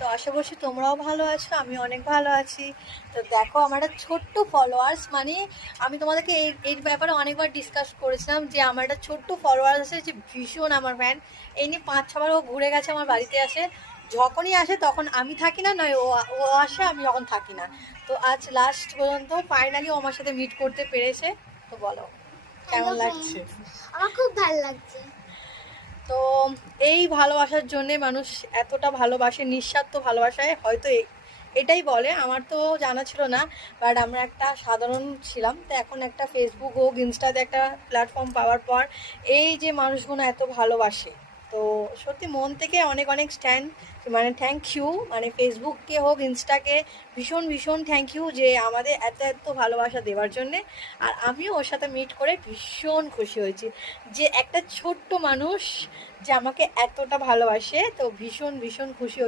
তো আশা করছি তোমরাও ভালো আছো, আমি অনেক ভালো আছি। তো দেখো আমার একটা ছোট্ট ফলোয়ার্স, মানে আমি তোমাদেরকে এই ব্যাপারে অনেকবার ডিসকাস করেছিলাম যে আমার একটা ছোট্ট ফলোয়ার্স আছে যে ভীষণ আমার ফ্যান। এই নিয়ে 5-6বার ও ঘুরে গেছে, আমার বাড়িতে আসে, যখনই আসে তখন আমি থাকি না, নয় ও ও আসে, আমি যখন থাকি না। তো আজ লাস্ট পর্যন্ত ফাইনালি ও আমার সাথে মিট করতে পেরেছে। তো বলো কেমন লাগছে? আমার খুব ভালো লাগছে। তো এই ভালোবাসার জন্যে মানুষ এতটা ভালোবাসে, নিঃস্বার্থ ভালোবাসায় হয়তো এটাই বলে। আমার তো জানা ছিল না, বাট আমরা একটা সাধারণ ছিলাম, তো এখন একটা ফেসবুক হোক, ইনস্টাতে একটা প্ল্যাটফর্ম পাওয়ার পর এই যে মানুষগুলো এত ভালোবাসে, তো সত্যি মন থেকে অনেক অনেক থ্যাংক ইউ, মানে ফেসবুককে হোক, ইনস্টাকে ভীষণ ভীষণ থ্যাংক ইউ যে আমাদের এত এত ভালোবাসা দেওয়ার জন্যে। আর আমিও ওর সাথে মিট করে ভীষণ খুশি হয়েছি যে একটা ছোট্ট মানুষ যে আমাকে এতটা ভালোবাসে, তো ভীষণ ভীষণ খুশি।